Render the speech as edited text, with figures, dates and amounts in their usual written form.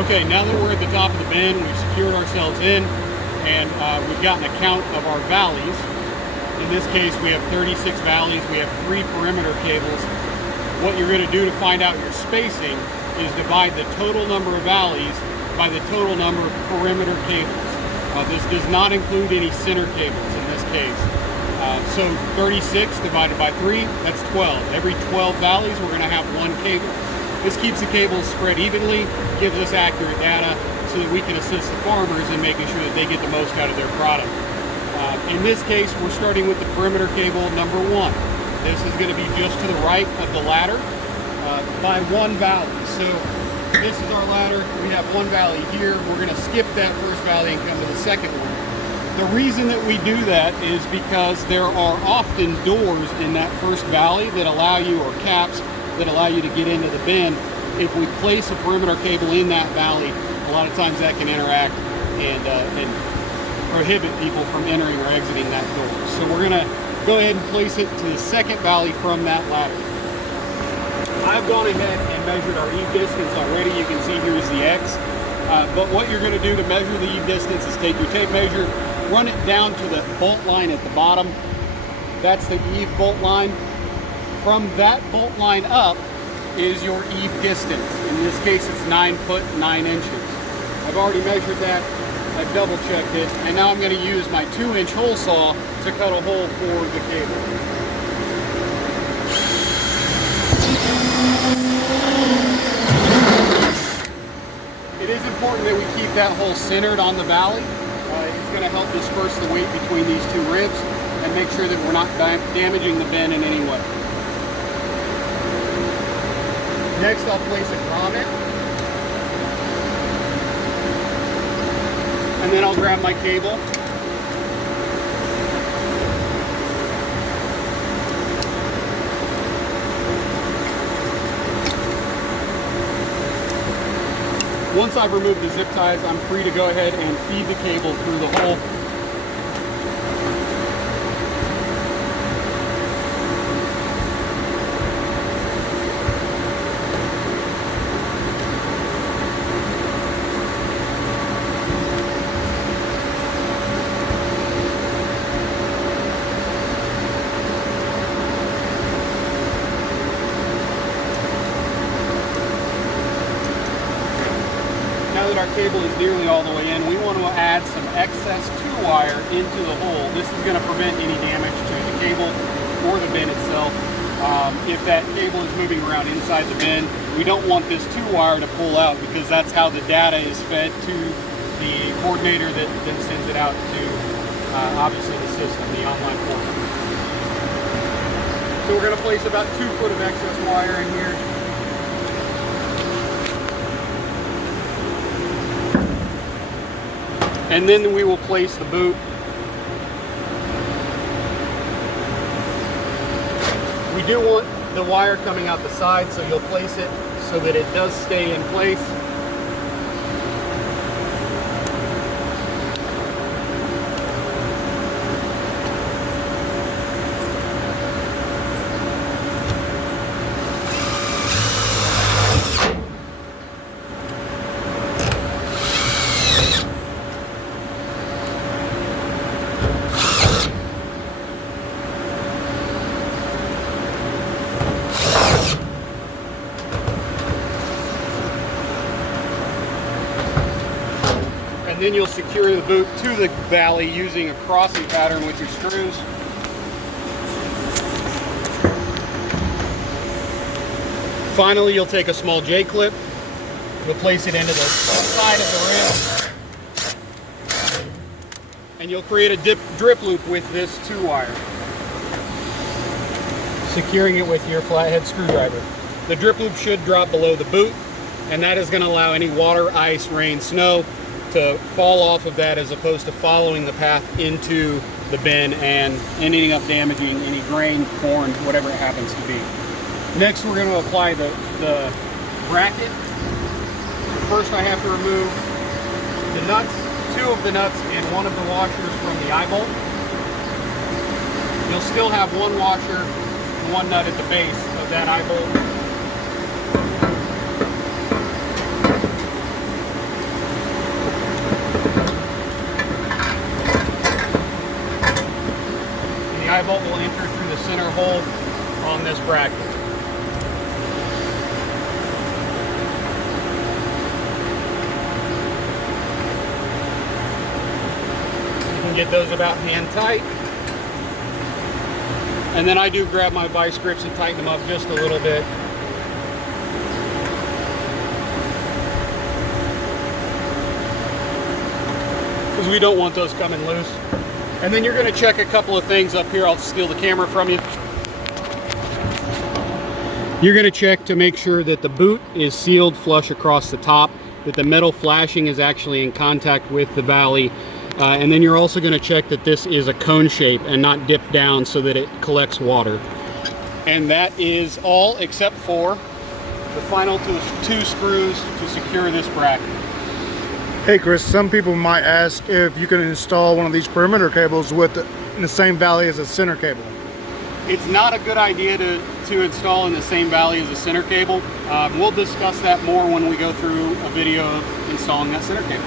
Okay, now that we're at the top of the bin, we've secured ourselves in, and we've gotten a count of our valleys. In this case, we have 36 valleys. We have 3 perimeter cables. What you're going to do to find out your spacing is divide the total number of valleys by the total number of perimeter cables. This does not include any center cables in this case. So 36 divided by 3, that's 12. Every 12 valleys, we're going to have 1 cable. This keeps the cables spread evenly, gives us accurate data so that we can assist the farmers in making sure that they get the most out of their product. In this case, we're starting with the perimeter cable number 1. This is going to be just to the right of the ladder by 1 valley. So this is our ladder. We have 1 valley here. We're going to skip that first valley and come to the second one. The reason that we do that is because there are often doors in that first valley that allow you, or caps, that allow you to get into the bin. If we place a perimeter cable in that valley, a lot of times that can interact and prohibit people from entering or exiting that door. So we're going to go ahead and place it to the second valley from that ladder. I've gone ahead and measured our eve distance already. You can see here's the X. But what you're going to do to measure the eve distance is take your tape measure, run it down to the bolt line at the bottom. That's the eve bolt line. From that bolt line up is your eve distance. In this case, it's 9 foot 9 inches. I've already measured that. I've double checked it, and now I'm going to use my 2-inch hole saw to cut a hole for the cable. It is important that we keep that hole centered on the valley. It's going to help disperse the weight between these 2 ribs and make sure that we're not damaging the bin in any way. Next, I'll place a grommet, and then I'll grab my cable. Once I've removed the zip ties, I'm free to go ahead and feed the cable through the hole. Now that our cable is nearly all the way in, we want to add some excess 2-wire into the hole. This is going to prevent any damage to the cable or the bin itself. If that cable is moving around inside the bin, we don't want this 2-wire to pull out, because that's how the data is fed to the coordinator that then sends it out to obviously the system, the online portal. So we're going to place about 2 foot of excess wire in here. And then we will place the boot. We do want the wire coming out the side, so you'll place it so that it does stay in place. And then you'll secure the boot to the valley using a crossing pattern with your screws. Finally, you'll take a small J-clip, you'll place it into the side of the rib, and you'll create a drip loop with this 2-wire, securing it with your flathead screwdriver. The drip loop should drop below the boot, and that is going to allow any water, ice, rain, snow to fall off of that, as opposed to following the path into the bin and ending up damaging any grain, corn, whatever it happens to be. Next, we're going to apply the bracket. First, I have to remove the nuts, 2 of the nuts and 1 of the washers from the eye bolt. You'll still have 1 washer and 1 nut at the base of that eye bolt. 5-volt will enter through the center hole on this bracket. You can get those about hand tight. And then I do grab my vice grips and tighten them up just a little bit. Because we don't want those coming loose. And then you're going to check a couple of things up here. I'll steal the camera from you. You're going to check to make sure that the boot is sealed flush across the top, that the metal flashing is actually in contact with the valley. And then you're also going to check that this is a cone shape and not dipped down so that it collects water. And that is all except for the final two screws to secure this bracket. Hey Chris, some people might ask if you can install one of these perimeter cables with in the same valley as a center cable. It's not a good idea to install in the same valley as a center cable. We'll discuss that more when we go through a video of installing that center cable.